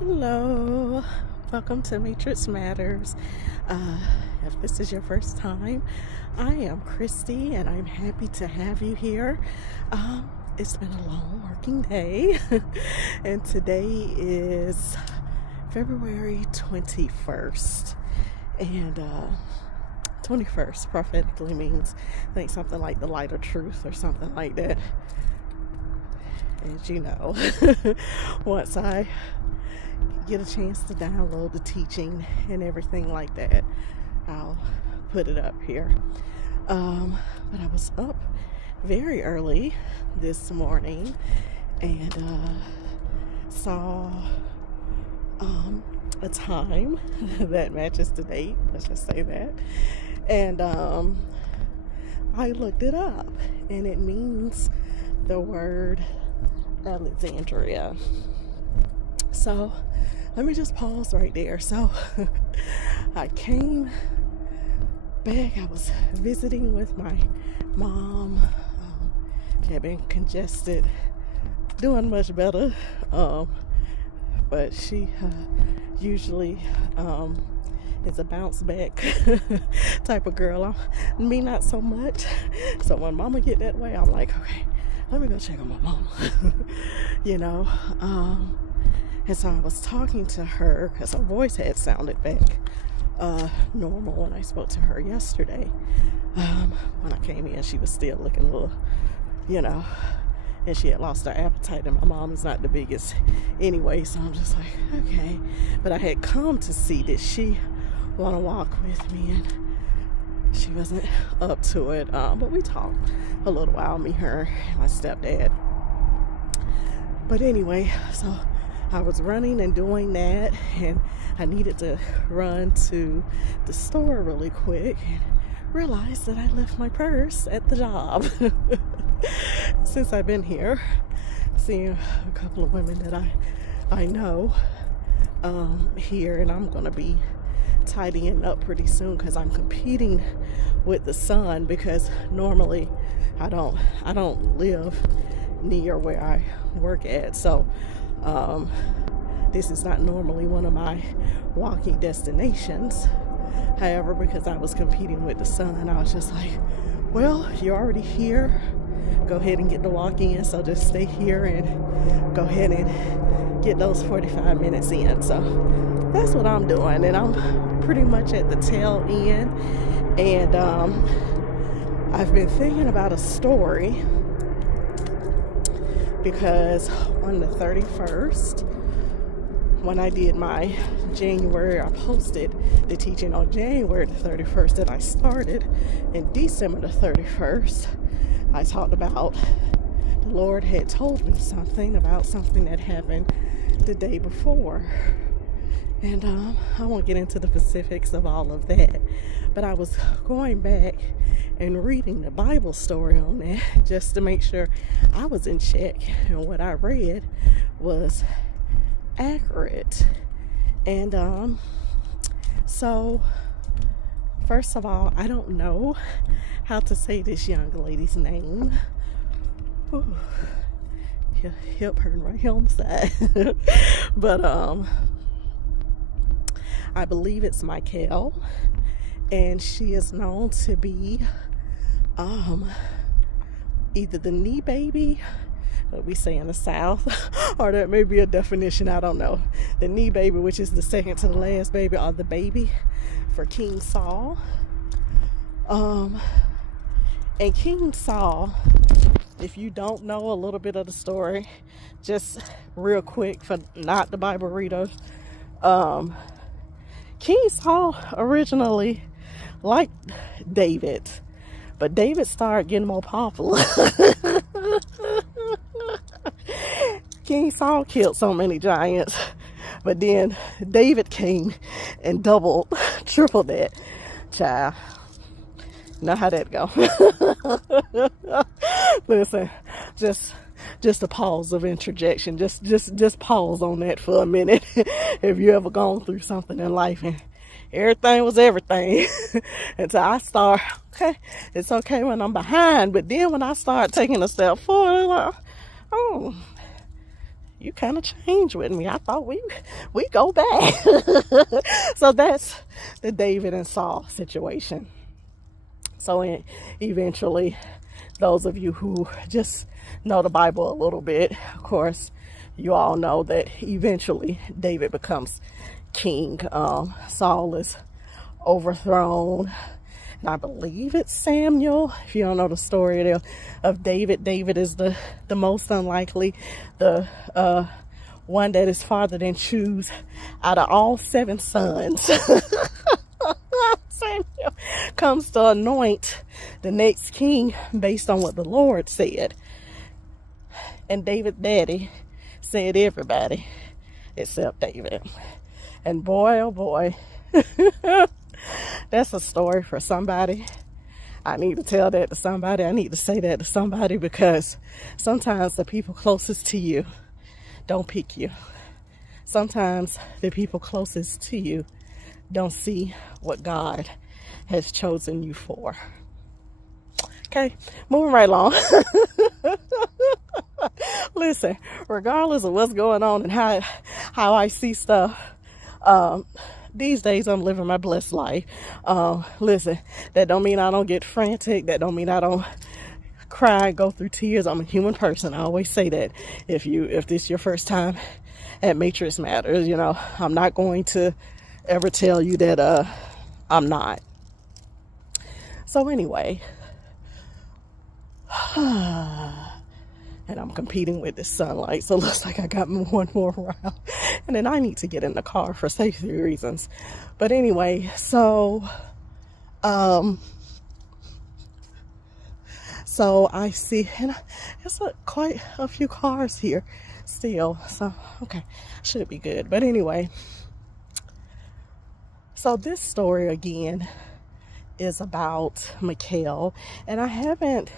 Hello, welcome to Matrix Matters. Uh, if this is your first time, I am Christy and I'm happy to have you here. It's been a long working day, and today is February 21st. And 21st prophetically means, I think, something like the light of truth or something like that. As you know, once I get a chance to download the teaching and everything like that, I'll put it up here. But I was up very early this morning and saw a time that matches the date, let's just say that. And I looked it up, and it means the word Alexandria. So let me just pause right there. So I came back. I was visiting with my mom. She had been congested, doing much better. But she usually is a bounce back type of girl. Me, not so much. So when mama get that way, I'm like, okay, let me go check on my mama. you know. And so I was talking to her because her voice had sounded back normal when I spoke to her yesterday. When I came in, she was still looking a little, and she had lost her appetite, and my mom is not the biggest anyway, so I'm just like, okay. But I had come to see that she want to walk with me, and she wasn't up to it. But we talked a little while, me, her, and my stepdad. But anyway, so I was running and doing that, and I needed to run to the store really quick and realized that I left my purse at the job. Since I've been here, seeing a couple of women that I know here, and I'm gonna be tidying up pretty soon because I'm competing with the sun, because normally I don't live near where I work at, so this is not normally one of my walking destinations. However, because I was competing with the sun, I was just like, well, you're already here, go ahead and get the walk in, so just stay here and go ahead and get those 45 minutes in. So that's what I'm doing, and I'm pretty much at the tail end. And I've been thinking about a story, because on the 31st, when I did my January, I posted the teaching on January the 31st that I started in December the 31st. I talked about the Lord had told me something about something that happened the day before. And I won't get into the specifics of all of that, but I was going back and reading the Bible story on that just to make sure I was in check and what I read was accurate. And so first of all, I don't know how to say this young lady's name. Ooh, hip hurting right here on the side. But I believe it's Michal, and she is known to be either the knee baby, that we say in the South, or that may be a definition, I don't know. The knee baby, which is the second to the last baby, or the baby for King Saul. And King Saul, if you don't know a little bit of the story, just real quick for not the Bible readers, King Saul originally liked David, but David started getting more popular. King Saul killed so many giants, but then David came and doubled, tripled that. Child, you know how that go. Listen, just a pause of interjection. Just pause on that for a minute. Have you ever gone through something in life and everything was everything until I start, okay, it's okay when I'm behind, but then when I start taking a step forward, like, oh, you kind of changed with me. I thought we go back. So that's the David and Saul situation. So eventually, those of you who just know the Bible a little bit, of course, you all know that eventually David becomes king. Saul is overthrown. And I believe it's Samuel. If you don't know the story of David, David is the most unlikely, the one that his father didn't choose out of all 7 sons. Samuel comes to anoint the next king based on what the Lord said. And David's daddy said everybody except David. And boy, oh boy, that's a story for somebody. I need to tell that to somebody. I need to say that to somebody, because sometimes the people closest to you don't pick you. Sometimes the people closest to you don't see what God has chosen you for. Okay, moving right along. Listen, regardless of what's going on and how I see stuff, these days I'm living my blessed life. Listen, that don't mean I don't get frantic. That don't mean I don't cry, go through tears. I'm a human person. I always say that. If this is your first time at Matrix Matters, I'm not going to ever tell you that I'm not. So anyway, and I'm competing with this sunlight, so it looks like I got one more round, and then I need to get in the car for safety reasons. But anyway, so I see, and there's quite a few cars here still, so okay, should be good. But anyway, so this story again is about Michal, and I haven't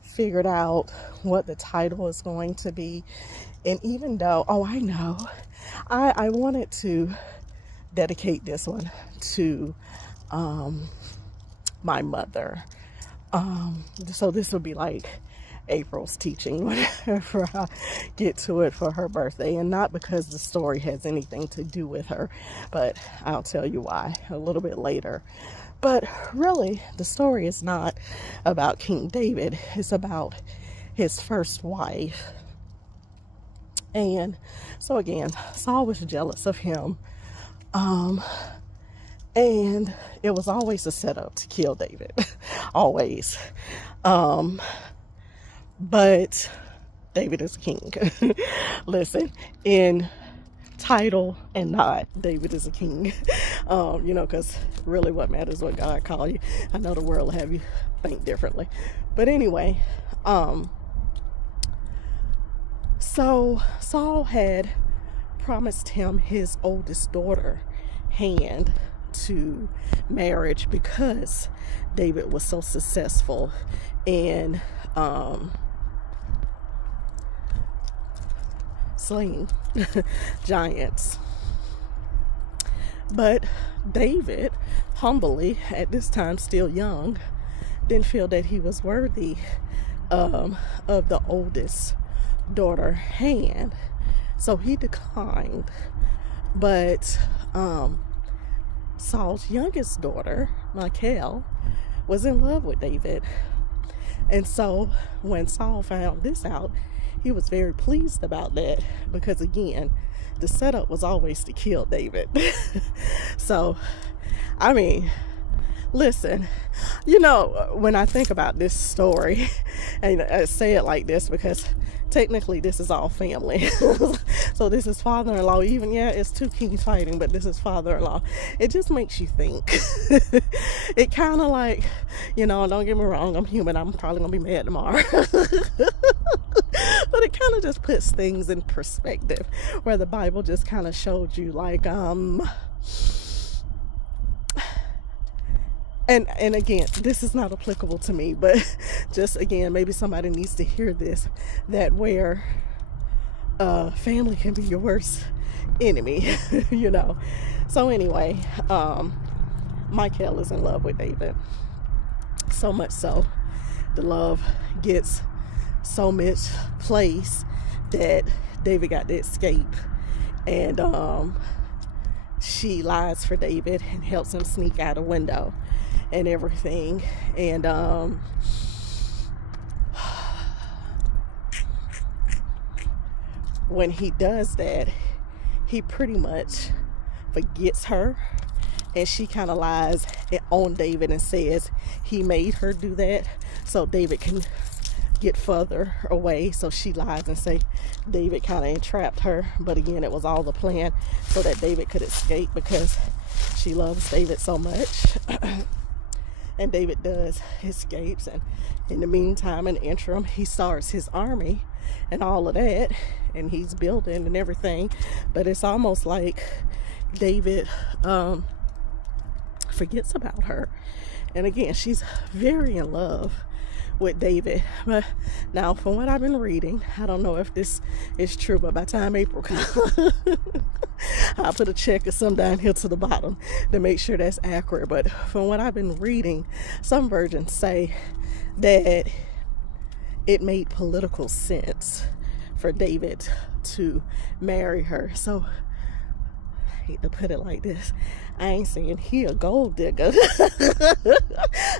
figured out what the title is going to be. And even though, I know, I wanted to dedicate this one to my mother. So this will be like April's teaching whenever I get to it for her birthday, and not because the story has anything to do with her, but I'll tell you why a little bit later. But really, the story is not about King David. It's about his first wife. And so again, Saul was jealous of him. And it was always a setup to kill David. Always. But David is king. Listen, in title and not, David is a king. Because really what matters is what God called you. I know the world will have you think differently. But anyway, so Saul had promised him his oldest daughter hand to marriage because David was so successful in slaying giants. But David, humbly, at this time still young, didn't feel that he was worthy of the oldest daughter hand, so he declined. But Saul's youngest daughter, Michal, was in love with David. And so when Saul found this out, he was very pleased about that, because again, the setup was always to kill David. So, I mean, listen, when I think about this story, and I say it like this because technically this is all family. So this is father-in-law, it's 2 kings fighting, but this is father-in-law. It just makes you think. It kind of like, don't get me wrong, I'm human, I'm probably gonna be mad tomorrow. But it kind of just puts things in perspective, where the Bible just kind of showed you like, and again, this is not applicable to me, but just again, maybe somebody needs to hear this, that where family can be your worst enemy. So anyway, Michal is in love with David, so much so the love gets so much place that David got to escape, and she lies for David and helps him sneak out a window and everything. And when he does that, he pretty much forgets her, and she kind of lies on David and says he made her do that so David can get further away. So she lies and say David kind of entrapped her, but again, it was all the plan so that David could escape because she loves David so much. And David does escapes, and in the meantime, in the interim, he starts his army and all of that, and he's building and everything. But it's almost like David forgets about her, and again, she's very in love with David. But now, from what I've been reading, I don't know if this is true, but by the time April comes, I'll put a check or some down here to the bottom to make sure that's accurate. But from what I've been reading, some versions say that it made political sense for David to marry her. So I hate to put it like this, I ain't saying he a gold digger.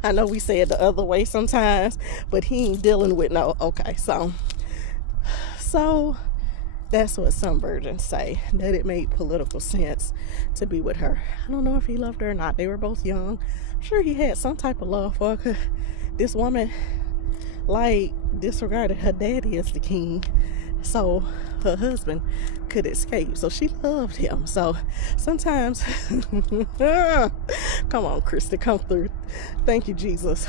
I know we say it the other way sometimes, but he ain't dealing with no. Okay, so that's what some versions say, that it made political sense to be with her. I don't know if he loved her or not. They were both young. I'm sure he had some type of love for her. This woman disregarded her daddy as the king so her husband could escape. So she loved him. So sometimes come on, Christy, come through. Thank you, Jesus.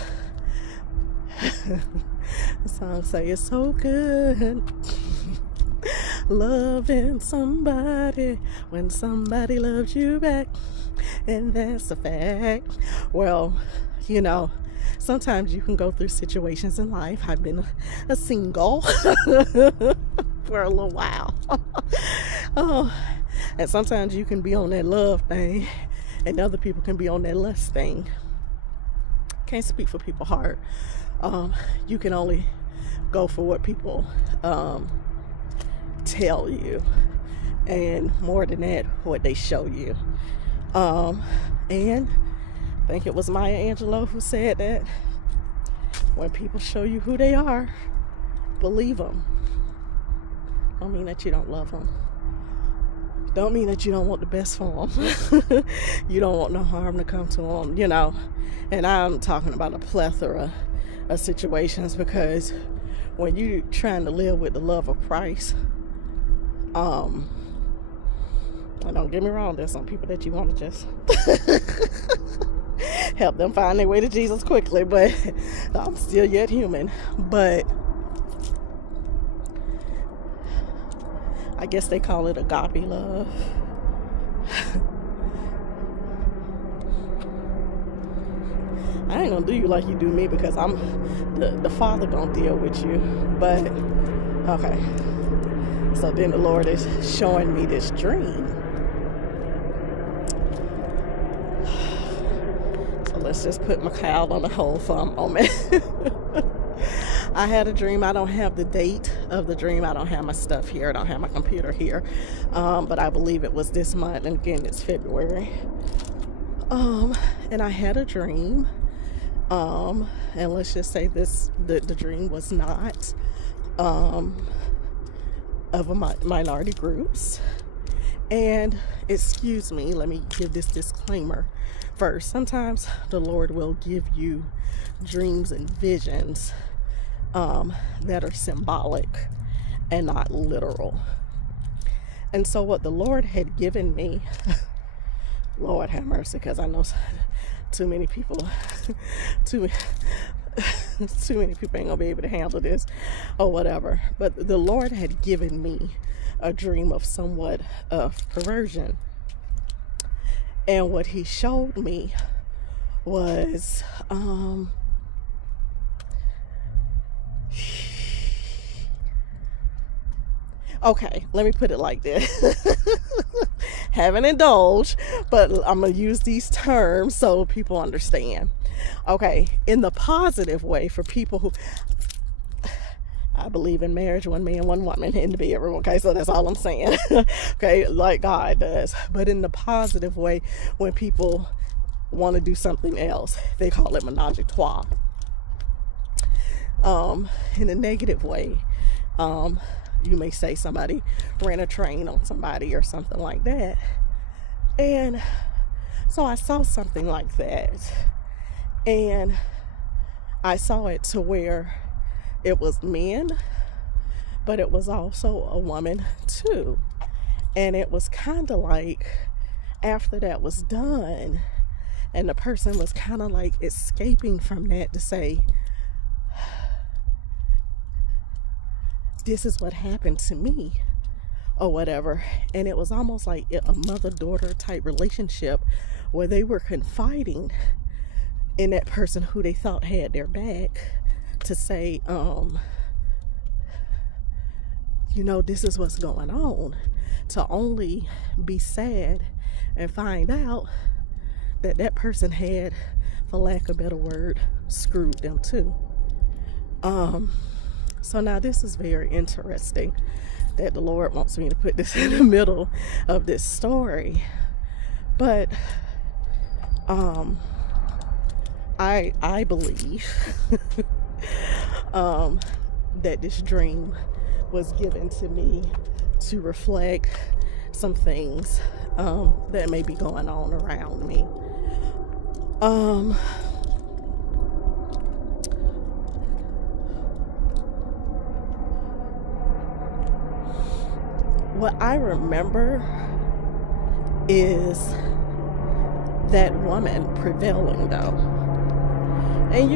The song say it's so good loving somebody when somebody loves you back, and that's a fact. Well, sometimes you can go through situations in life. I've been a single for a little while. And sometimes you can be on that love thing and other people can be on that lust thing. Can't speak for people's heart. You can only go for what people tell you, and more than that, what they show you. And I think it was Maya Angelou who said that when people show you who they are, believe them. Don't mean that you don't love them. Don't mean that you don't want the best for them. You don't want no harm to come to them, And I'm talking about a plethora of situations, because when you're trying to live with the love of Christ, and don't get me wrong, there's some people that you want to just help them find their way to Jesus quickly, but I'm still yet human. But I guess they call it agape love. I ain't gonna do you like you do me, because I'm the Father gonna deal with you. But okay, so then the Lord is showing me this dream. So let's just put Michal on the hold for a moment. I had a dream. I don't have the date of the dream. I don't have my stuff here. I don't have my computer here. But I believe it was this month. And again, it's February. And I had a dream. And let's just say the dream was not of a minority groups. And excuse me, let me give this disclaimer first. Sometimes the Lord will give you dreams and visions that are symbolic and not literal. And so what the Lord had given me, Lord have mercy, because I know too many people ain't gonna be able to handle this or whatever. But the Lord had given me a dream of somewhat of perversion. And what he showed me was okay, let me put it like this. Haven't indulged, but I'm gonna use these terms so people understand. Okay, in the positive way, for people who, I believe in marriage, one man, one woman in the bedroom. Okay, so that's all I'm saying. Okay, like God does. But in the positive way, when people want to do something else, they call it menage a trois. In a negative way, you may say somebody ran a train on somebody or something like that. And so I saw something like that, and I saw it to where it was men, but it was also a woman too. And it was kind of like, after that was done, and the person was kind of like escaping from that to say, this is what happened to me, or whatever. And it was almost like a mother-daughter type relationship where they were confiding in that person who they thought had their back to say, this is what's going on, to only be sad and find out that that person had, for lack of a better word, screwed them too. So now this is very interesting that the Lord wants me to put this in the middle of this story. But I believe that this dream was given to me to reflect some things that may be going on around me. What I remember is that woman prevailing, though. And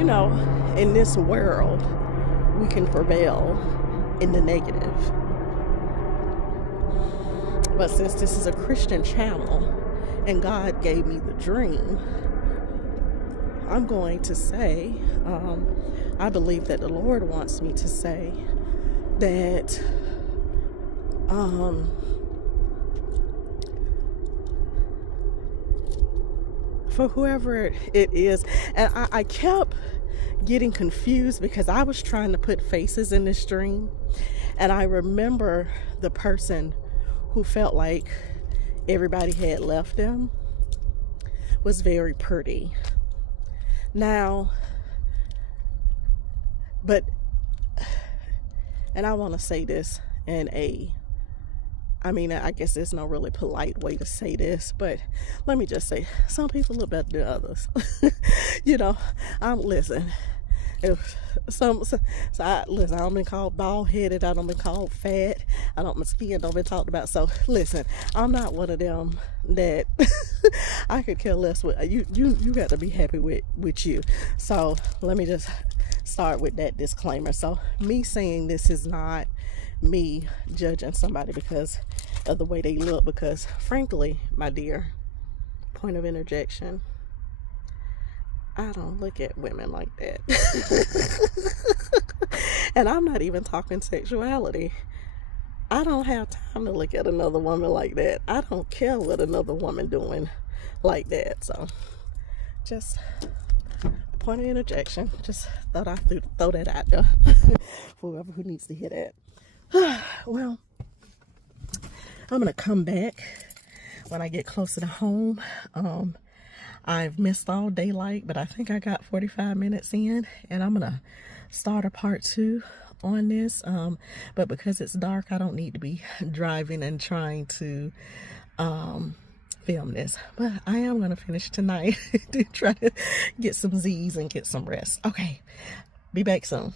in this world, we can prevail in the negative. But since this is a Christian channel and God gave me the dream, I'm going to say, I believe that the Lord wants me to say that for whoever it is, and I kept getting confused because I was trying to put faces in this dream, and I remember the person who felt like everybody had left them was very pretty. Now, and I want to say this in I guess there's no really polite way to say this, but let me just say, some people look better than others. Listen, I don't been called bald-headed, I don't been called fat, my skin don't been talked about. So listen, I'm not one of them that I could care less with. You got to be happy with you. So let me just start with that disclaimer. So me saying this is not me judging somebody because of the way they look, because frankly, my dear, point of interjection, I don't look at women like that. And I'm not even talking sexuality. I don't have time to look at another woman like that. I don't care what another woman doing like that. So just point of interjection, just thought I'd throw that out there for whoever who needs to hear that. Well, I'm gonna come back when I get closer to home. I've missed all daylight, but I think I got 45 minutes in, and I'm gonna start a part 2 on this. But because it's dark, I don't need to be driving and trying to film this. But I am gonna finish tonight to try to get some Z's and get some rest. Okay, be back soon.